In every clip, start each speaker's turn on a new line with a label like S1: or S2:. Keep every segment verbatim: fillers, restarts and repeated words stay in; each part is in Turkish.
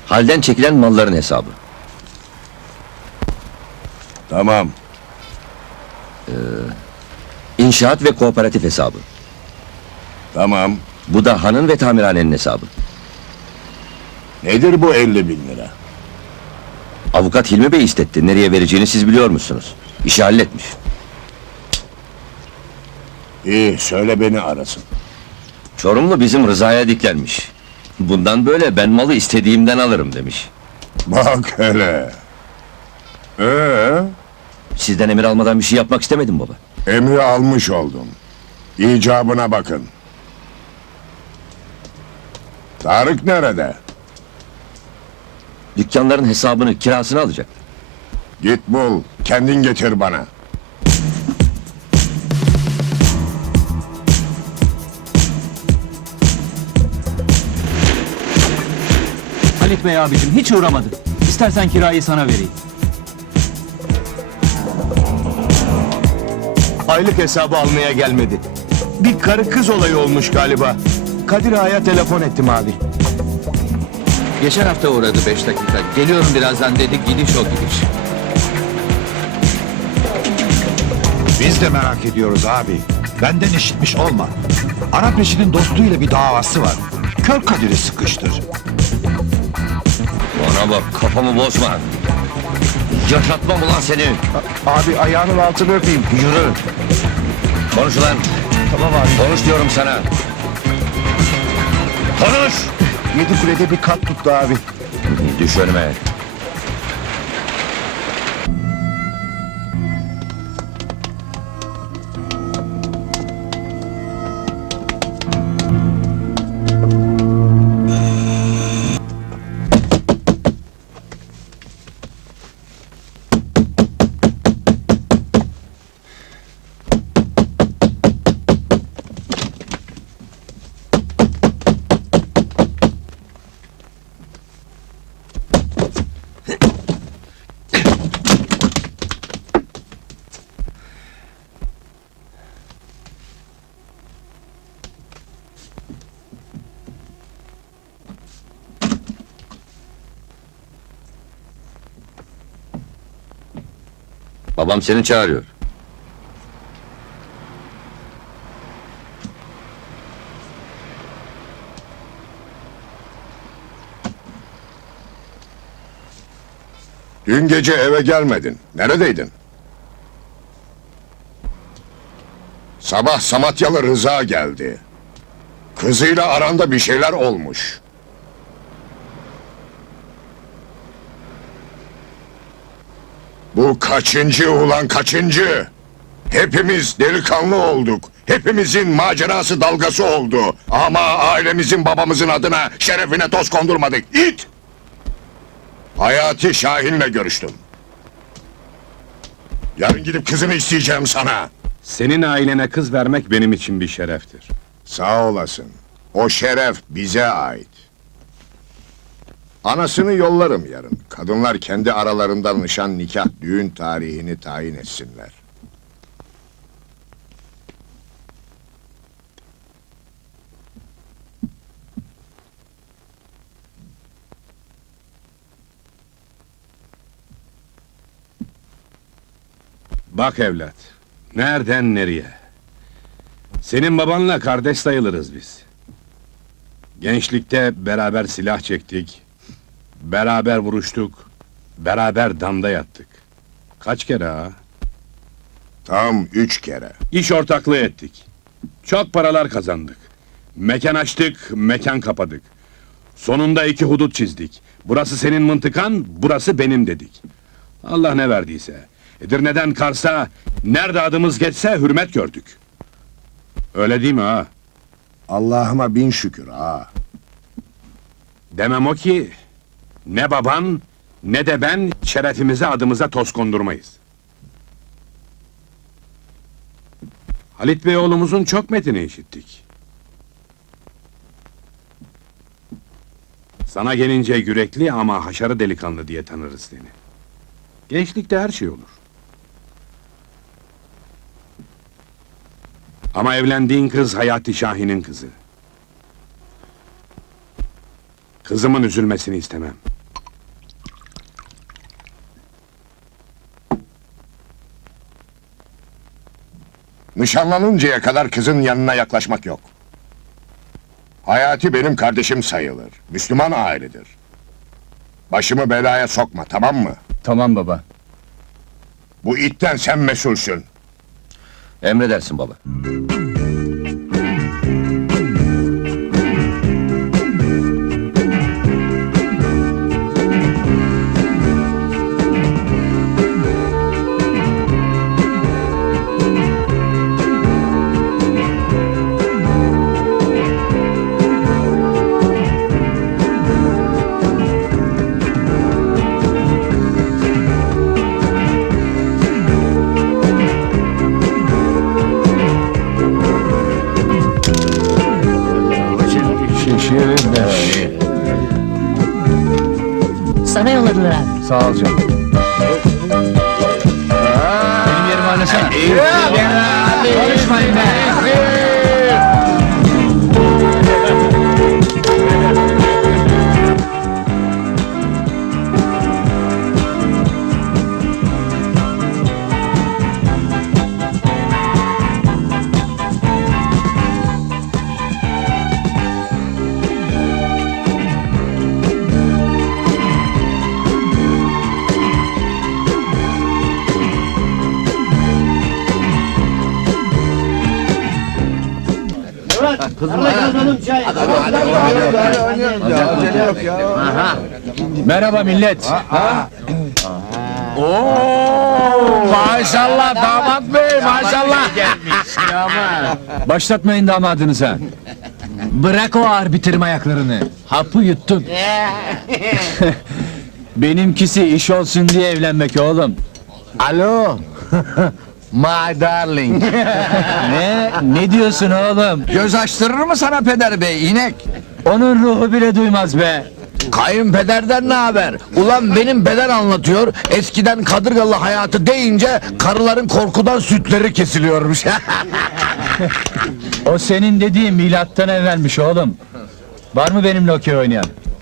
S1: Halden çekilen malların hesabı.
S2: Tamam.
S1: İnşaat ve kooperatif hesabı.
S2: Tamam.
S1: Bu da hanın ve tamirhanenin hesabı.
S2: Nedir bu elli bin lira?
S1: Avukat Hilmi Bey istetti. Nereye vereceğini siz biliyor musunuz? İşi halletmiş.
S2: İyi, söyle beni arasın.
S1: Çorumlu bizim Rıza'ya diklenmiş. Bundan böyle ben malı istediğimden alırım demiş.
S2: Bak hele. Ee,
S1: Sizden emir almadan bir şey yapmak istemedim baba.
S2: emri almış oldum. İcabına bakın. Tarık nerede?
S1: Dükkanların hesabını, kirasını alacak.
S2: Git bul, kendin getir bana.
S3: Halit Bey abicim hiç uğramadı. İstersen kirayı sana vereyim.
S4: Aylık hesabı almaya gelmedi. Bir karı kız olayı olmuş galiba. Kadir Ağa'ya telefon ettim abi.
S5: Geçen hafta uğradı beş dakika. Geliyorum birazdan dedi, gidiş o gidiş.
S6: Biz de merak ediyoruz abi. Benden işitmiş olma. Arap eşinin dostluğuyla bir davası var. Kör Kadir'i sıkıştır.
S1: Bana bak, kafamı bozma. Yaşatmam ulan seni.
S4: Abi ayağının altını öpeyim.
S1: Yürü. Konuş ulan.
S4: Tamam abi.
S1: Konuş diyorum sana. Konuş!
S4: Yedi kulede bir kat tuttu abi.
S1: Düş önüme. Babam seni çağırıyor.
S2: Dün gece eve gelmedin. Neredeydin? Sabah Samatyalı Rıza geldi. Kızıyla aranda bir şeyler olmuş. Bu kaçıncı ulan kaçıncı? Hepimiz delikanlı olduk. Hepimizin macerası dalgası oldu. Ama ailemizin babamızın adına şerefine toz kondurmadık. İt! Hayati Şahin'le görüştüm. Yarın gidip kızını isteyeceğim sana.
S7: Senin ailene kız vermek benim için bir şereftir.
S2: Sağ olasın. O şeref bize ait. Anasını yollarım yarın. Kadınlar kendi aralarında nişan, nikah, düğün tarihini tayin etsinler.
S7: Bak evlat, nereden nereye? Senin babanla kardeş sayılırız biz. Gençlikte beraber silah çektik, beraber vuruştuk, beraber damda yattık. Kaç kere ha?
S2: Tam üç kere.
S7: İş ortaklığı ettik. Çok paralar kazandık. Mekan açtık, mekan kapadık. Sonunda iki hudut çizdik. Burası senin mıntıkan, burası benim dedik. Allah ne verdiyse. Edirne'den Kars'a, nerede adımız geçse hürmet gördük. Öyle değil mi ha?
S2: Allah'ıma bin şükür ha.
S7: Demem o ki, ne baban, ne de ben şerefimize adımıza toz kondurmayız. Halit Bey oğlumuzun çok metini işittik. Sana gelince yürekli ama haşarı delikanlı diye tanırız seni. Gençlikte her şey olur. Ama evlendiğin kız Hayati Şahin'in kızı. Kızımın üzülmesini istemem.
S2: Nişanlanıncaya kadar kızın yanına yaklaşmak yok. Hayati benim kardeşim sayılır. Müslüman ailedir. Başımı belaya sokma, tamam mı?
S3: Tamam baba.
S2: Bu itten sen mesulsün.
S1: Emredersin baba.
S8: Sana yolladılar abi.
S3: Sağ ol canım. Benim yerimi oynasana. Konuşmayın be. Merhaba millet.
S4: Maşallah damat bey maşallah.
S3: Başlatmayın damadınıza. Bırak o ağır bitirme ayaklarını. Hapı yuttun. Benimkisi iş olsun diye evlenmek oğlum.
S4: Alo. My darling.
S3: Ne? Ne diyorsun oğlum?
S5: Göz açtırır mı sana peder bey inek?
S3: Onun ruhu bile duymaz be.
S4: Kayınpederden ne haber? Ulan benim peder anlatıyor. Eskiden kadırgalı hayatı deyince karıların korkudan sütleri kesiliyormuş.
S3: O senin dediğin milattan evvelmiş oğlum. Var mı benimle okey oynayan?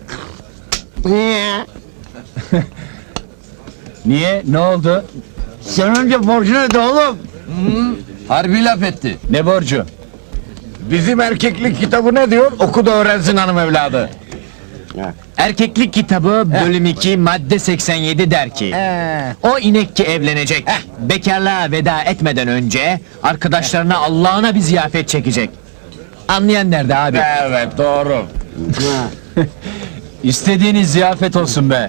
S3: Niye? Ne oldu?
S4: Sen önce borcunu öde oğlum.
S5: Harbi laf etti.
S3: Ne borcu?
S4: Bizim erkeklik kitabı ne diyor? Oku da öğrensin hanım evladı.
S9: Erkeklik kitabı bölüm iki madde seksen yedi der ki o inek ki evlenecek bekarlığa veda etmeden önce arkadaşlarına Allah'ına bir ziyafet çekecek. Anlayan nerede abi?
S4: Evet doğru.
S3: İstediğiniz ziyafet olsun be.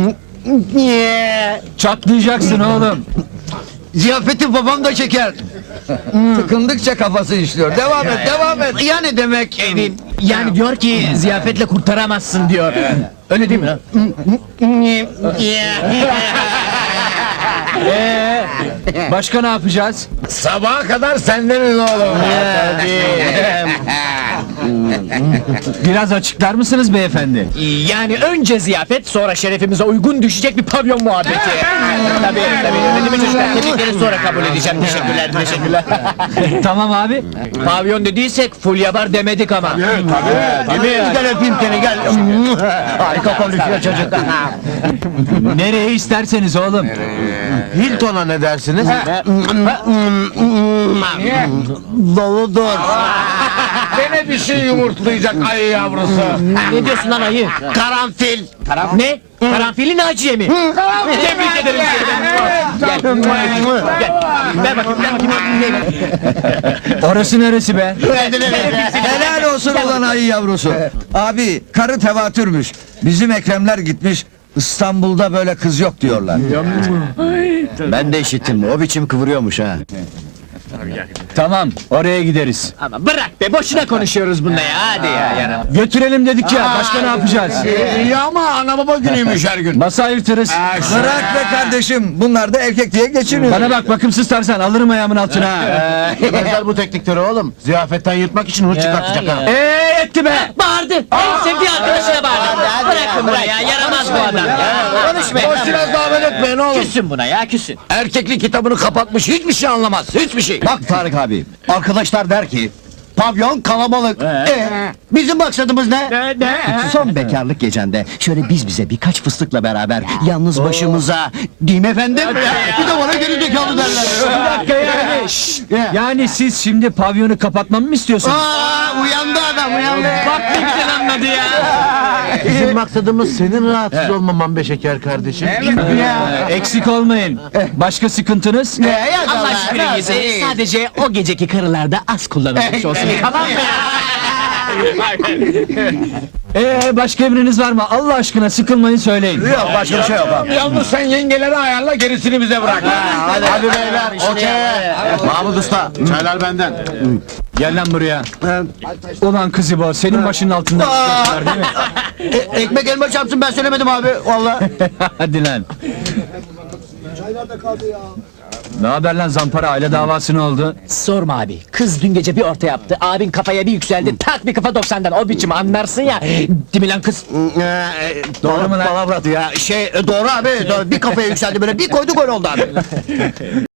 S3: Çatlayacaksın oğlum.
S5: Ziyafeti babam da çeker. Tıkındıkça kafası işliyor. Devam et, devam et.
S9: Yani demek edin. Yani diyor ki ziyafetle kurtaramazsın diyor. Öyle değil mi?
S3: Ee, başka ne yapacağız?
S4: Sabaha kadar sendeniz oğlum.
S3: Biraz açıklar mısınız beyefendi?
S9: Yani önce ziyafet sonra şerefimize uygun düşecek bir pavyon muhabbeti. Tabii tabii. Değil mi çocuklar? Tebrikleri sonra kabul edeceğim. Teşekkürler, teşekkürler.
S3: Tamam abi.
S9: Pavyon dediysek full yapar demedik ama.
S4: Tabii. Gel öpeyim seni gel.
S9: Harika konuşuyor çocuk.
S3: Nereye isterseniz oğlum.
S4: Hilton'a ne dersiniz?
S9: Doludur.
S4: Gene bir şey yumurtlayacak ayı yavrusu.
S9: Ne diyorsun lan ayı? Karanfil. Karanfil. Ne? Karanfilin Naciye mi? Tebrik ederim seni. Gel. Gel. Ver bakayım, ver bakayım.
S3: Orası neresi be?
S5: Helal olsun ulan ayı yavrusu. Abi karı tevatürmüş. Bizim Ekremler gitmiş. İstanbul'da böyle kız yok diyorlar.
S9: Ben de işittim. O biçim kıvırıyormuş ha.
S3: Tamam, oraya gideriz.
S9: Ama bırak be, boşuna konuşuyoruz bunda ya. Hadi ya yarın.
S3: Götürelim dedik ya, başka ne yapacağız?
S4: İyi ama ana baba günüymüş her gün.
S3: Nasıl ayırtırız?
S5: Bırak be kardeşim. Bunlar da erkek diye geçiniyor.
S3: Bana bak, bakımsız tarsan alırım ayağımın altına. ha.
S4: Özel bu teknikleri oğlum. Ziyafetten yırtmak için hırs çıkartacak ha.
S3: Eee yetti be!
S9: Bağırdı. En sevdiği arkadaşına bağırdı. Bırakın buna ya, yaramaz bu adam ya. Konuşmayın.
S4: Boş biraz davet etmeyin oğlum.
S9: Küssün buna ya, küssün.
S4: Erkeklik kitabını kapatmış hiçbir şey anlamaz. Hiçbir şey.
S5: Bak Tarık abi, arkadaşlar der ki,
S8: Pavyon kalabalık. Ee, bizim maksadımız ne? Son bekarlık gecende şöyle biz bize birkaç fıstıkla beraber yalnız başımıza, değil mi efendim? Bir de bana geri zekalı derler.
S3: Bir dakika yani. Şşt! Yani siz şimdi pavyonu kapatmamı mı istiyorsunuz?
S8: Aa, uyandı adam uyandı.
S9: Bak ne güzel anladı ya.
S8: Bizim maksadımız senin rahatsız olmaman be şeker kardeşim.
S3: Ee, eksik olmayın. Başka sıkıntınız?
S9: Allah şükür iyisi. Sadece o geceki karılarda az kullanılmış olsun. Tamam mı ya?
S3: Ee, başka emriniz var mı? Allah aşkına sıkılmayın söyleyin.
S8: Yok başka bir şey yok abi.
S4: Yalnız sen yengeleri ayarla, gerisini bize bırak.
S8: Hadi, hadi beyler okey. Mahmut Usta çaylar benden.
S3: Gel lan buraya. Ulan kızı bu, senin başının altında tutuyorlar değil mi?
S8: E, ekmek elma çarpsın ben söylemedim abi vallahi.
S3: Hadi lan. Ne haber lan zampara, aile davası ne oldu?
S9: Sorma abi. Kız dün gece bir orta yaptı. Abin kafaya bir yükseldi. Tak bir kafa doksandan. O biçim anlarsın ya. Değil mi lan kız?
S8: Doğru mu lan? Palavratı ya. Şey doğru abi. Doğru. Bir kafaya yükseldi böyle bir koyduk gol oldu abi.